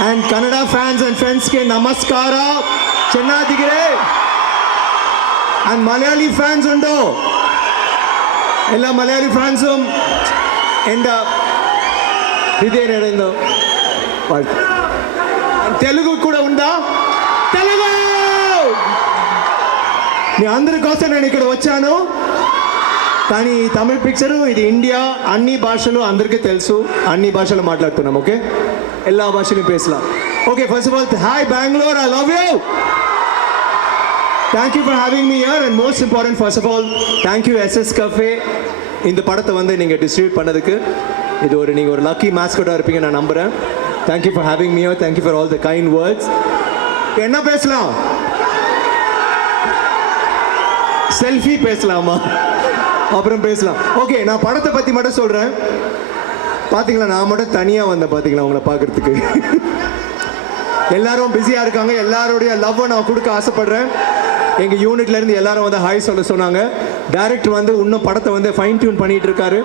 And Kannada fans and friends ke namaskara. Chennadigire. And Malayali fans undo. Ella Malayali fans enda hriday nedendo. And Telugu kuda unda. Telugu. మీ అందరి కోసం నేను ఇక్కడ వచ్చాను. కానీ తమిళ picture ఇది India, అన్ని భాషలు అందరికీ తెలుసు, అన్ని భాషలు మాట్లాడుతున్నాం. ఓకే, எல்லா భాషலையும் பேசலாம். Okay, first of all hi Bengaluru, I love you. Thank you for having me here. And most important, first of all thank you SS Cafe இந்த படத்தை வந்து நீங்கள் டிஸ்ட்ரிபியூட் பண்ணதுக்கு. இது நீங்கள் ஒரு லக்கி மாஸ்கட்டாக இருப்பீங்க நான் நம்புகிறேன். Thank you for having me here. Thank you for all the kind words. என்ன பேசலாம்? செல்ஃபி பேசலாமா? அப்புறம் பேசலாம். ஓகே, நான் படத்தை பற்றி மட்டும் சொல்கிறேன். பார்த்தீங்களா, நான் மட்டும் தனியாக வந்தேன். பார்த்தீங்களா உங்களை பார்க்குறதுக்கு. எல்லாரும் பிஸியாக இருக்காங்க. எல்லாருடைய லவ்வை நான் கொடுக்க ஆசைப்பட்றேன். எங்கள் யூனிட்லேருந்து எல்லாரும் வந்து ஹாய் சொல்ல சொன்னாங்க. டைரக்டர் வந்து இன்னும் படத்தை வந்து ஃபைன் டியூன் பண்ணிகிட்டு இருக்காரு.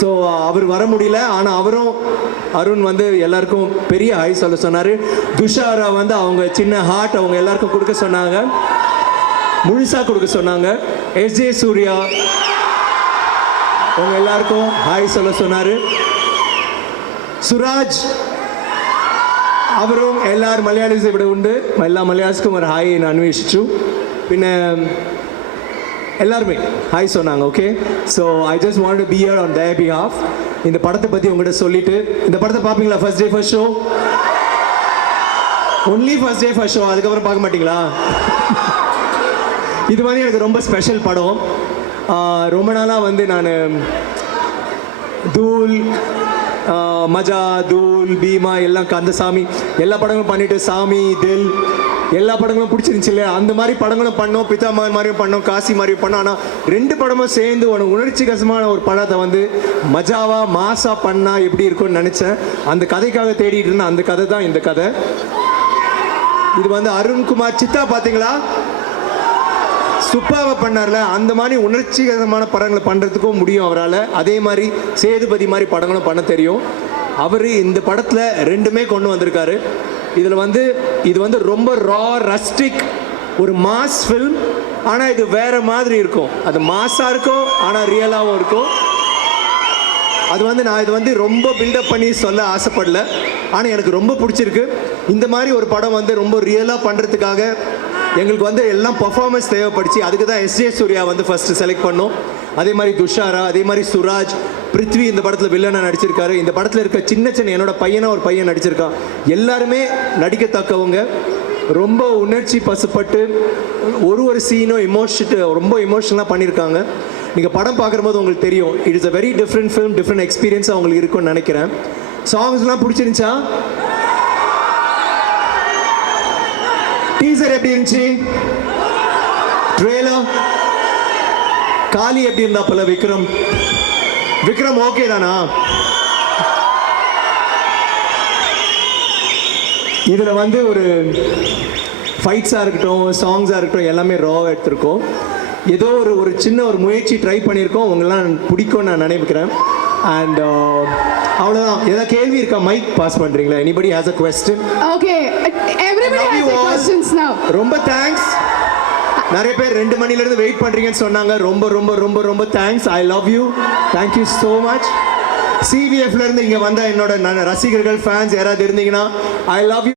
ஸோ அவர் வர முடியல. ஆனால் அவரும் அருண் வந்து எல்லாருக்கும் பெரிய ஹாய் சொல்ல சொன்னார். துஷாரா வந்து அவங்க சின்ன ஹார்ட் அவங்க எல்லாருக்கும் கொடுக்க சொன்னாங்க, முழுசாக கொடுக்க சொன்னாங்க. SJ சூர்யா அவங்க எல்லாருக்கும் ஹாய் சொல்ல சொன்னார். சுராஜ் அவரும் எல்லாரும் മലയാളീസ് ഇവിടെ ഉണ്ട്. എല്ലാ മലയാളീസ്ക്കും ഒരു ഹായ് நான் அன்வேஷிச்சு. പിന്നെ எல்லாருமே ஹாய் சொன்னாங்க. Okay, so I just want to be here on their behalf. இந்த படத்தை பற்றி உங்கள்கிட்ட சொல்லிட்டு, இந்த படத்தை பார்ப்பீங்களா? First day first show, only first day first show, அதுக்கப்புறம் பார்க்க மாட்டிங்களா? இது வந்து எனக்கு ரொம்ப ஸ்பெஷல் படம். ரொம்ப நாளாக வந்து நான் தூள், மஜா, தூள், பீமா எல்லாம் கந்தசாமி எல்லா படங்களும் பண்ணிவிட்டு, சாமி, தில் எல்லா படங்களும் பிடிச்சிருந்துச்சு இல்லையா? அந்த மாதிரி படங்களும் பண்ணோம். பிதாமகன் மாதிரியும் பண்ணோம், காசி மாதிரியும் பண்ணோம். ஆனால் 2 படமும் சேர்ந்து ஒரு உணர்ச்சி கசமான ஒரு படத்தை வந்து மஜாவா மாசா பண்ணால் எப்படி இருக்கும்னு நினச்சேன். அந்த கதைக்காக தேடிட்டு இருந்தேன். அந்த கதை தான் இந்த கதை. இது வந்து அருண்குமார் சித்தா பார்த்தீங்களா, சூப்பராக பண்ணார்ல. அந்த மாதிரி உணர்ச்சிகரமான படங்களை பண்ணுறதுக்கும் முடியும் அவரால். அதே மாதிரி சேதுபதி மாதிரி படங்களும் பண்ண தெரியும். அவர் இந்த படத்தில் 2மே கொண்டு வந்திருக்காரு. இதில் வந்து இது வந்து ரொம்ப ரா, ரஸ்டிக், ஒரு மாஸ் ஃபில்ம். ஆனால் இது வேறு மாதிரி இருக்கும். அது மாஸாக இருக்கும், ஆனால் ரியலாகவும் இருக்கும். அது வந்து நான் இது வந்து ரொம்ப பில்டப் பண்ணி சொல்ல ஆசைப்படல. ஆனால் எனக்கு ரொம்ப பிடிச்சிருக்கு. இந்த மாதிரி ஒரு படம் வந்து ரொம்ப ரியலாக பண்ணுறதுக்காக எங்களுக்கு வந்து எல்லாம் பர்ஃபார்மன்ஸ் தேவைப்படுச்சு. அதுக்கு தான் SJ சூர்யா வந்து ஃபஸ்ட்டு செலக்ட் பண்ணோம். அதே மாதிரி துஷாரா, அதே மாதிரி சுராஜ், பிருத்வி இந்த படத்தில் வில்லனாக நடிச்சிருக்காரு. இந்த படத்தில் இருக்க சின்ன சின்ன என்னோட பையனாக ஒரு பையன் நடிச்சிருக்கான். எல்லாருமே நடிக்கத்தக்கவங்க. ரொம்ப உணர்ச்சி பசுப்பட்டு ஒரு சீனும் ரொம்ப எமோஷனலாக பண்ணியிருக்காங்க. நீங்கள் படம் பார்க்கும்போது உங்களுக்கு தெரியும். It is a very different film, different எக்ஸ்பீரியன்ஸாக உங்களுக்கு இருக்கும்னு நினைக்கிறேன். சாங்ஸ்லாம் பிடிச்சிருந்துச்சா? டீசர் எப்படி இருந்துச்சு? ட்ரெய்லர் காளி எப்படி இருந்தா போல? விக்ரம் ஓகே தானா? இதுல வந்து ஒரு ஃபைட்ஸா இருக்கட்டும், சாங்ஸா இருக்கட்டும், எல்லாமே ராவா எடுத்திருக்கோம். ஏதோ ஒரு சின்ன ஒரு முயற்சி ட்ரை பண்ணியிருக்கோம். உங்களெல்லாம் பிடிக்கும்னு நான் நினைக்கிறேன். அண்ட் அவ்வளோதான். ஏதாவது கேள்வி இருக்கா? மைக் பாஸ் பண்றீங்களா? Anybody has a question? Okay, everybody has a questions now. ரொம்ப தேங்க்ஸ். நிறைய பேர் 2 மணிலேருந்து வெயிட் பண்ணுறீங்கன்னு சொன்னாங்க. ரொம்ப ரொம்ப ரொம்ப ரொம்ப thanks. I love you. Thank you so much. CVFலேருந்து இங்கே வந்த என்னோட ரசிகர்கள், ஃபேன்ஸ் யாராவது இருந்தீங்கன்னா, ஐ லவ் யூ.